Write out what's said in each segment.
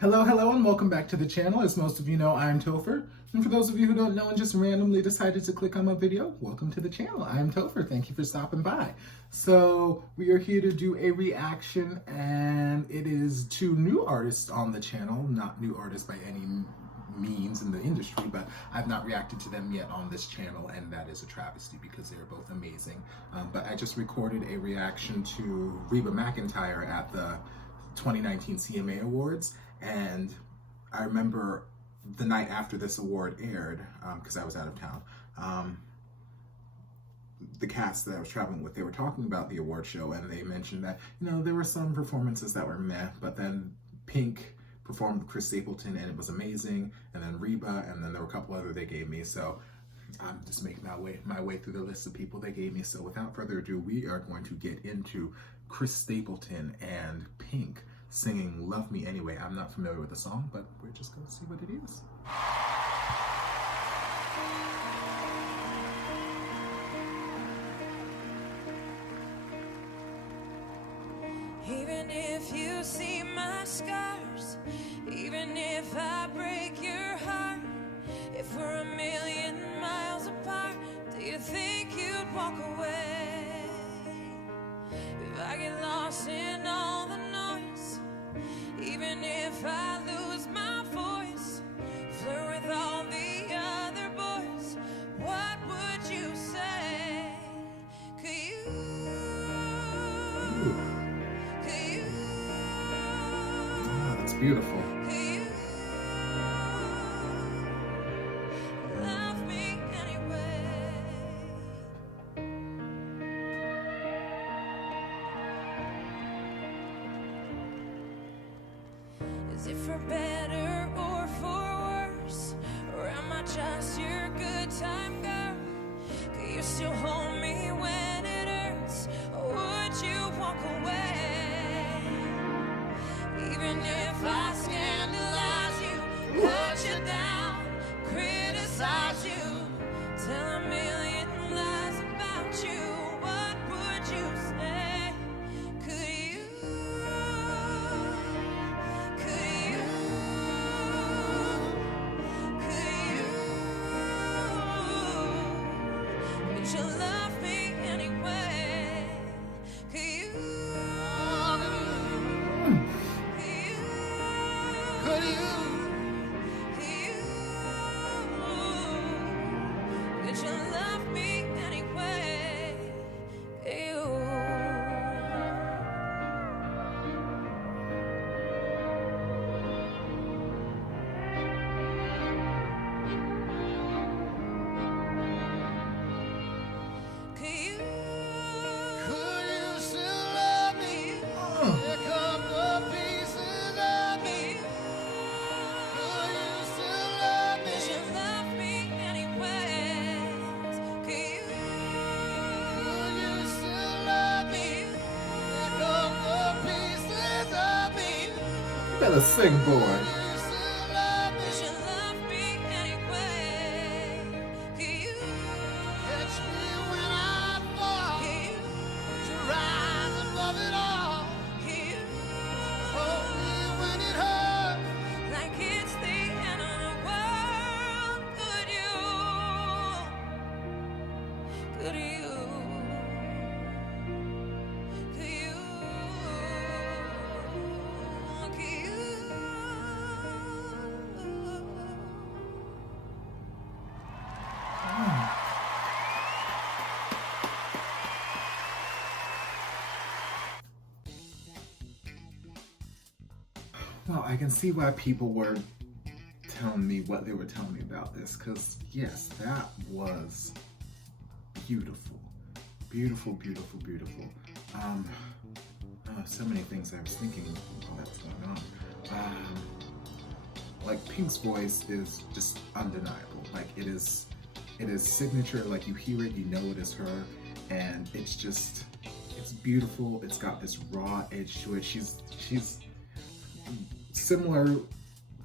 Hello, and welcome back to the channel. As most of you know, I'm Topher. And for those of you who don't know and just randomly decided to click on my video, welcome to the channel. I'm Topher. Thank you for stopping by. So we are here to do a reaction, and it is to new artists on the channel. Not new artists by any means in the industry, but I've not reacted to them yet on this channel, and that is a travesty because they're both amazing. But I just recorded a reaction to Reba McEntire at the 2019 CMA Awards, and I remember the night after this award aired, because I was out of town, the cast that I was traveling with, they were talking about the award show, and they mentioned that, you know, there were some performances that were meh, but then Pink performed with Chris Stapleton, and it was amazing, and then Reba, and then there were a couple other they gave me, so I'm just making my way through the list of people they gave me. So without further ado, we are going to get into Chris Stapleton and Pink singing Love Me Anyway. I'm not familiar with the song, but we're just going to see what it is. Even if you see my scars, even if I break your heart, if we're a million miles apart, do you think you'd walk away? If I get lost in all the noise, even if I lose my voice, flirt with all the other boys, what would you say? Could you? Oh, that's beautiful. Is it for better or for worse? Or am I just your good time girl? Could you still hold me when it hurts? Or would you walk away? Even if I scandalize you, put you down, criticize you, tell a million lies about you, what would you say? Could you? Would you love me anyway? Could you? Could you? Could you love me anyway? Could you? You better sing, boy. Well, I can see why people were telling me what they were telling me about this, because yes, that was beautiful. Beautiful, beautiful, beautiful. So many things I was thinking while that's going on. Like, Pink's voice is just undeniable. Like, it is signature. Like, you hear it, you know it is her, and it's beautiful. It's got this raw edge to it. She's similar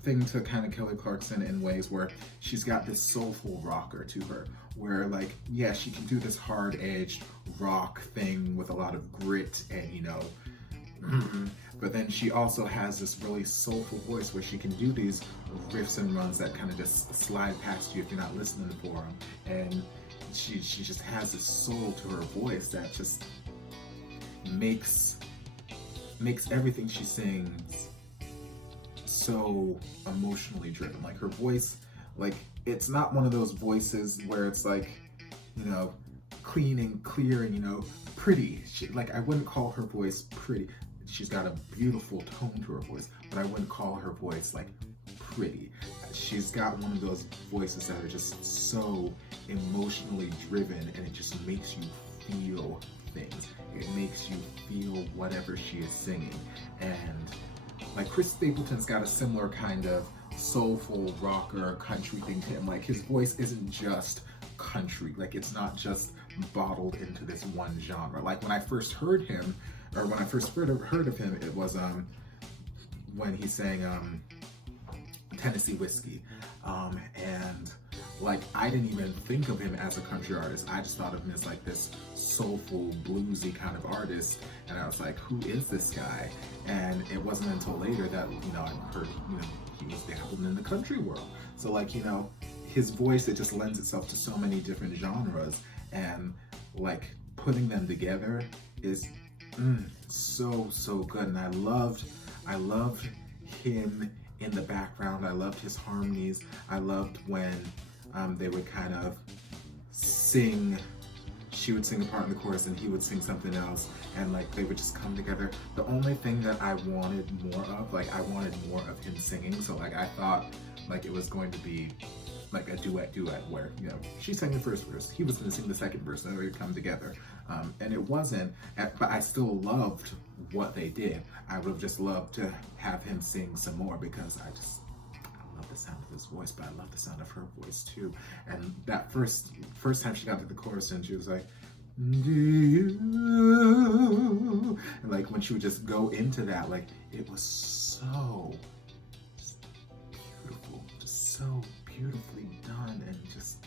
thing to kind of Kelly Clarkson in ways where she's got this soulful rocker to her, where, like, yeah, she can do this hard-edged rock thing with a lot of grit and, you know, But then she also has this really soulful voice where she can do these riffs and runs that kind of just slide past you if you're not listening for them. And she just has this soul to her voice that just makes everything she sings so emotionally driven. Like her voice, like it's not one of those voices where it's like, you know, clean and clear and, you know, pretty. Like I wouldn't call her voice pretty. She's got a beautiful tone to her voice, but I wouldn't call her voice like pretty. She's got one of those voices that are just so emotionally driven, and it just makes you feel things. It makes you feel whatever she is singing. And like Chris Stapleton's got a similar kind of soulful rocker country thing to him. Like his voice isn't just country. Like it's not just bottled into this one genre. Like when I first heard him, or when I first heard of him, it was when he sang Tennessee Whiskey, and like I didn't even think of him as a country artist. I just thought of him as like this soulful, bluesy kind of artist, and I was like, who is this guy? And it wasn't until later that, you know, I heard, you know, he was dabbling in the country world. So like, you know, his voice, it just lends itself to so many different genres, and like putting them together is so good. And I loved him in the background. I loved his harmonies. I loved when they would kind of sing. She would sing a part in the chorus and he would sing something else, and like they would just come together. The only thing that I wanted more of, like I wanted more of him singing. So like I thought like it was going to be like a duet where, you know, she sang the first verse, he was going to sing the second verse, and they would come together. And it wasn't, but I still loved what they did. I would have just loved to have him sing some more, because I love the sound of his voice, but I love the sound of her voice too. And that first time she got to the chorus and she was like, do you? And like when she would just go into that, like it was so beautiful, just so beautifully done, and just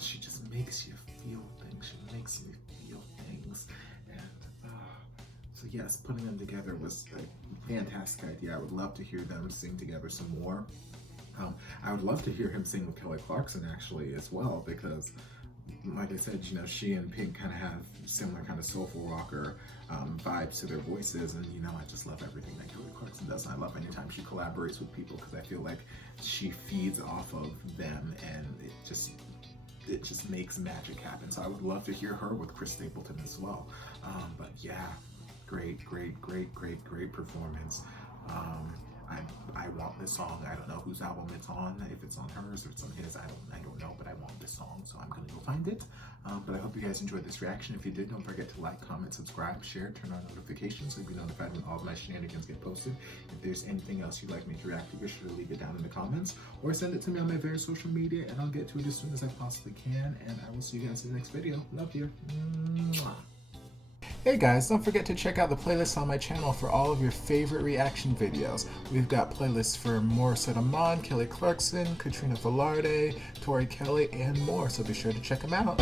she just makes you feel things. She makes me feel things, and so yes, putting them together was a fantastic idea. I would love to hear them sing together some more. I would love to hear him sing with Kelly Clarkson actually as well, because like I said, you know, she and Pink kind of have similar kind of soulful rocker vibes to their voices, and you know, I just love everything that Kelly Clarkson does, and I love anytime she collaborates with people, because I feel like she feeds off of them, and it just makes magic happen. So I would love to hear her with Chris Stapleton as well. But yeah, great performance. I want this song. I don't know whose album it's on, if it's on hers or it's on his, I don't know, but I want this song, so I'm gonna go find it. But I hope you guys enjoyed this reaction. If you did, don't forget to like, comment, subscribe, share, turn on notifications so you'll be notified when all of my shenanigans get posted. If there's anything else you'd like me to react to, be sure to leave it down in the comments, or send it to me on my various social media, and I'll get to it as soon as I possibly can. And I will see you guys in the next video. Love you. Mwah. Hey guys, don't forget to check out the playlist on my channel for all of your favorite reaction videos. We've got playlists for Morissette Amon, Kelly Clarkson, Katrina Velarde, Tori Kelly, and more, so be sure to check them out.